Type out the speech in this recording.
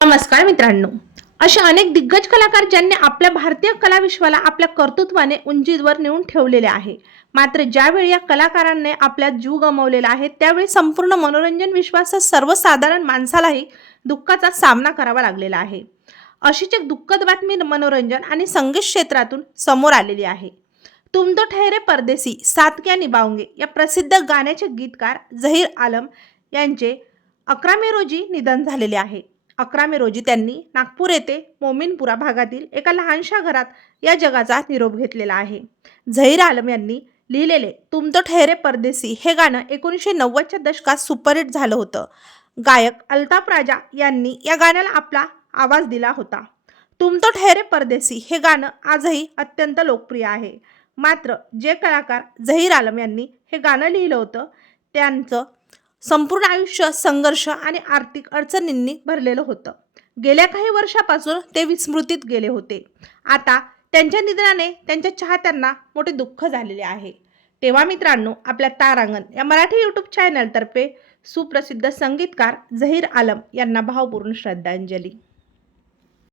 नमस्कार मित्रांनो, असे अनेक दिग्गज कलाकार ज्यांनी आपल्या भारतीय कला विश्वाला आपल्या कर्तृत्वाने उंचीवर नेऊन ठेवलेले आहे। मात्र ज्यावेळी या कलाकारांनी आपला जीव गमावलेला आहे त्यावेळी संपूर्ण मनोरंजन विश्वाच्या सर्वसाधारण माणसालाही दुःखाचा सामना करावा लागलेला आहे। अशीच एक दुःखद बातमी मनोरंजन आणि संगीत क्षेत्रातून समोर आलेली आहे। तुम तो ठहरे परदेसी साथ क्या निभाओगे या प्रसिद्ध गाण्याचे गीतकार झहीर आलम यांचे 11 मे रोजी निधन झालेले आहे। 11 मे रोजी त्यांनी नागपूर येथे मोमीनपुरा भागातील एका लहानशा घरात या जगाचा निरोप घेतलेला आहे। झहीर आलम यांनी लिहिलेले तुम तो ठहरे परदेसी हे गाणं 1990च्या दशकात सुपरहिट झालं होतं। गायक अल्ताफ राजा यांनी या गाण्याला आपला आवाज दिला होता। तुम तो ठहरे परदेसी हे गाणं आजही अत्यंत लोकप्रिय आहे। मात्र जे कलाकार झहीर आलम यांनी हे गाणं लिहिलं होतं त्यांचं संपूर्ण आयुष्य संघर्ष आणि आर्थिक अडचणींनी भरलेलं होतं। गेल्या काही वर्षापासून ते विस्मृतीत गेले होते। आता त्यांच्या निधनाने त्यांच्या चाहत्यांना मोठे दुःख झालेले आहे। तेव्हा मित्रांनो, आपल्या तारांगण या मराठी यूट्यूब चॅनलतर्फे सुप्रसिद्ध संगीतकार झहीर आलम यांना भावपूर्ण श्रद्धांजली।